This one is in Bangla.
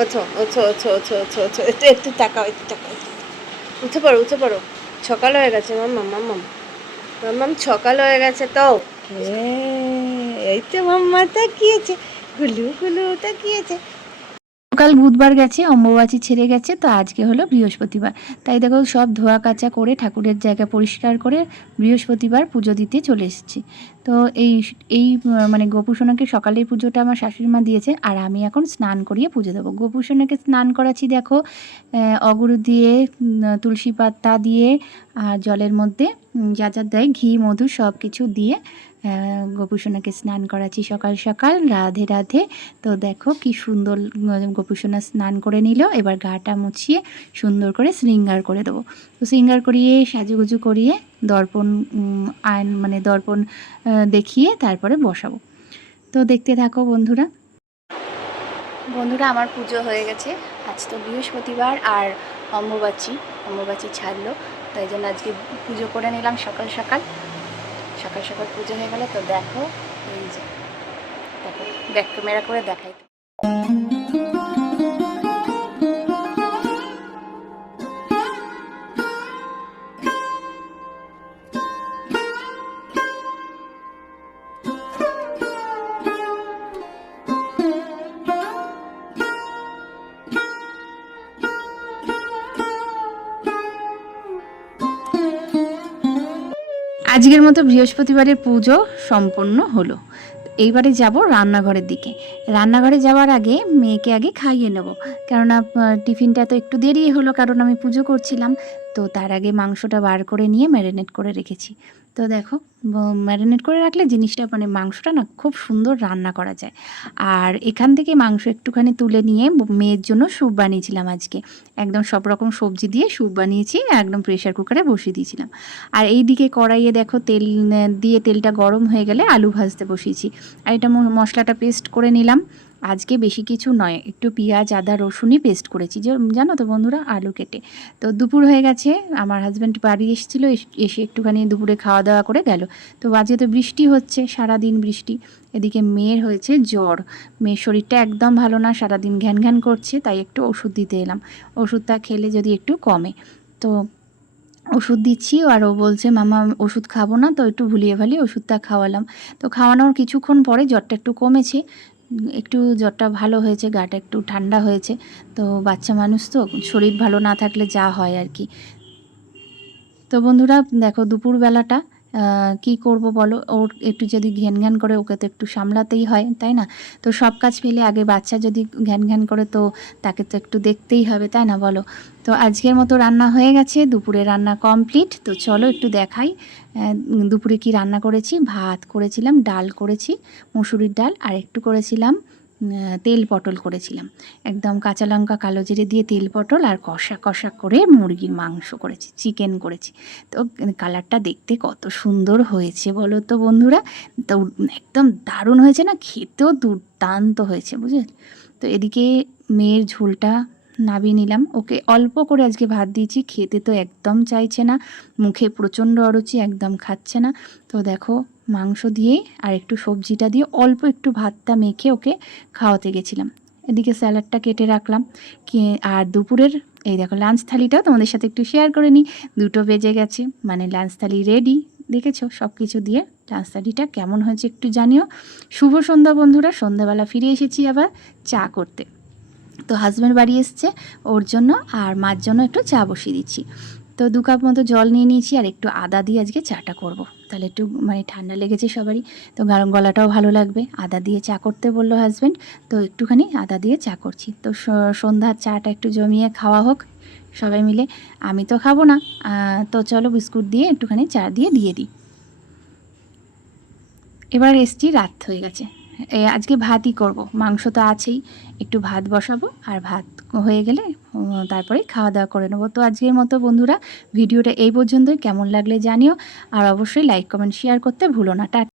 ওঠো ওঠো ওঠো ওঠো ওঠো ওঠো, একটু একটু তাকাও, একটু তাকাও, উঠে পড়ো উঠে পড়ো। সকাল হয়ে গেছে মাম্মাম, মাম্মাম মাম্মাম, সকাল হয়ে গেছে তো। এই তো মাম্মা তাকিয়েছে, গুলু গুলু তাকিয়েছে। কাল বুধবার গেছে, অম্বুবাচী ছেড়ে গেছে, তো আজকে হলো বৃহস্পতিবার। তাই দেখো সব ধোয়া কাচা করে ঠাকুরের জায়গা পরিষ্কার করে বৃহস্পতিবার পুজো দিতে চলে এসেছি। তো এই এই মানে গোপুসোনাকে সকালের পুজোটা আমার শাশুড়ি মা দিয়েছে, আর আমি এখন স্নান করিয়ে পুজো দেবো। গোপুসোনাকে স্নান করাচ্ছি দেখো, অগুরু দিয়ে, তুলসী পাতা দিয়ে, আর জলের মধ্যে যা যা দেয় ঘি মধু সব কিছু দিয়ে গোপুসোনাকে স্নান করাচ্ছি সকাল সকাল। রাধে রাধে। তো দেখো কি সুন্দর গোপুসোনা স্নান করে নিল। এবার গাটা মুছিয়ে সুন্দর করে শৃঙ্গার করে দেবো। তো শৃঙ্গার করিয়ে সাজুগুজু করিয়ে দর্পণ মানে দর্পণ দেখিয়ে তারপরে বসাবো। তো দেখতে থাকো বন্ধুরা। বন্ধুরা আমার পুজো হয়ে গেছে। আজ তো বৃহস্পতিবার আর অম্বুবাচী ছাড়লো, তাই জন্য আজকে পুজো করে নিলাম সকাল সকাল। সকাল সকাল পুজো হয়ে গেলে তো দেখো, এই যে দেখো ব্যাক ক্যামেরা করে দেখাই। আজকের মতো বৃহস্পতিবারের পুজো সম্পন্ন হলো। এইবারে যাব রান্নাঘরের দিকে। রান্নাঘরে যাওয়ার আগে মেয়েকে আগে খাইয়ে নেব, কেননা টিফিনটা তো একটু দেরি হলো, কারণ আমি পুজো করছিলাম। তো তার আগে মাংসটা বার করে নিয়ে ম্যারিনেট করে রেখেছি। তো দেখো ম্যারিনেট করে রাখলে জিনিসটা মানে মাংসটা না খুব সুন্দর রান্না করা যায়। আর এখান থেকে মাংস একটুখানি তুলে নিয়ে মেয়ের জন্য স্যুপ বানিয়েছিলাম আজকে। একদম সব রকম সবজি দিয়ে স্যুপ বানিয়েছি, একদম প্রেশার কুকারে বসিয়ে দিয়েছিলাম। আর এই দিকে কড়াইয়ে দেখো তেল দিয়ে তেলটা গরম হয়ে গেলে আলু ভাজতে বসিয়েছি। আর এটা মশলাটা পেস্ট করে নিলাম। আজকে বেশি কিছু নয়, একটু পেঁয়াজ আদা রসুনই পেস্ট করেছি, যে জানো তো বন্ধুরা, আলু কেটে। তো দুপুর হয়ে গেছে, আমার হাজব্যান্ড বাড়ি এসেছিলো, এসে একটুখানি দুপুরে খাওয়া দাওয়া করে গেল। তো আজকে তো বৃষ্টি হচ্ছে, সারাদিন বৃষ্টি। এদিকে মেয়ের হয়েছে জ্বর, মেয়ের শরীরটা একদম ভালো না, সারাদিন ঘ্যান ঘ্যান করছে, তাই একটু ওষুধ দিতে এলাম। ওষুধটা খেলে যদি একটু কমে। তো ওষুধ দিচ্ছি, আর ও বলছে মামা ওষুধ খাবো না, তো একটু ভুলিয়ে ভালিয়ে ওষুধটা খাওয়ালাম। তো খাওয়ানোর কিছুক্ষণ পরে জ্বরটা একটু কমেছে, একটু জ্বরটা ভালো হয়েছে, গাটা একটু ঠান্ডা হয়েছে। তো বাচ্চা মানুষ তো, শরীর ভালো না থাকলে যা হয় আর কি। তো বন্ধুরা দেখো দুপুরবেলাটা কি করব বলো, ওর একটু যদি ঘ্যান ঘ্যান করে, ওকে তো একটু সামলাতেই হয়, তাই না? তো সব কাজ ফেলে আগে বাচ্চা যদি ঘ্যান ঘ্যান করে, তো তাকে তো একটু দেখতেই হবে, তাই না বলো? তো আজকের মতো রান্না হয়ে গেছে, দুপুরে রান্না কমপ্লিট। তো চলো একটু দেখাই দুপুরে কি রান্না করেছি। ভাত করেছিলাম, ডাল করেছি মুসুরির ডাল, আর একটু করেছিলাম তেল পটল করেছিলাম। একদম কাঁচা লঙ্কা কালো জিরে দিয়ে তেল পটল, আর কষা কষা করে মুরগির মাংস করেছি, চিকেন করেছি। তো কালারটা দেখতে কত সুন্দর হয়েছে বলো তো বন্ধুরা। তো একদম দারুণ হয়েছে না, খেতেও দুর্দান্ত হয়েছে, বুঝলে? তো এদিকে মেয়ের ঝোলটা নাবিয়ে নিলাম, ওকে অল্প করে আজকে ভাত দিয়েছি, খেতে তো একদম চাইছে না, মুখে প্রচণ্ড অরুচি, একদম খাচ্ছে না। তো দেখো মাংস দিয়ে আর একটু সবজিটা দিয়ে অল্প একটু ভাতটা মেখে ওকে খাওয়াতে গেছিলাম। এদিকে স্যালাডটা কেটে রাখলাম। আর দুপুরের এই দেখো লাঞ্চ থালিটাও তোমাদের সাথে একটু শেয়ার করে নিই। 2টো বেজে গেছে, মানে লাঞ্চ থালি রেডি। দেখেছো সব কিছু দিয়ে লাঞ্চ থালিটা কেমন হয়েছে একটু জানিও। শুভ সন্ধ্যা বন্ধুরা, সন্ধ্যাবেলা ফিরে এসেছি আবার চা করতে। তো হাজব্যান্ড বাড়ি এসছে, ওর জন্য আর মার জন্য একটু চা বসিয়ে দিচ্ছি। তো 2 কাপ মতো জল নিয়ে নিয়েছি, আর একটু আদা দিয়ে আজকে চাটা করব। তাহলে একটু মানে ঠান্ডা লেগেছে সবারই, তো গলাটাও ভালো লাগবে। আদা দিয়ে চা করতে বললো হাজব্যান্ড, তো একটুখানি আদা দিয়ে চা করছি। তো সন্ধ্যার চাটা একটু জমিয়ে খাওয়া হোক সবাই মিলে। আমি তো খাবো না, তো চলো বিস্কুট দিয়ে একটুখানি চা দিয়ে দিই। এবার এসছি, রাত হয়ে গেছে। আজকে ভাতই করব, মাংস তো আছেই, একটু ভাত বসাবো, আর ভাত হয়ে গেলে তারপরে খাওয়া দাওয়া করে নেবো। তো আজকের মতো বন্ধুরা ভিডিওটা এই পর্যন্তই, কেমন লাগলে জানিও, আর অবশ্যই লাইক কমেন্ট শেয়ার করতে ভুলো না। টাটা।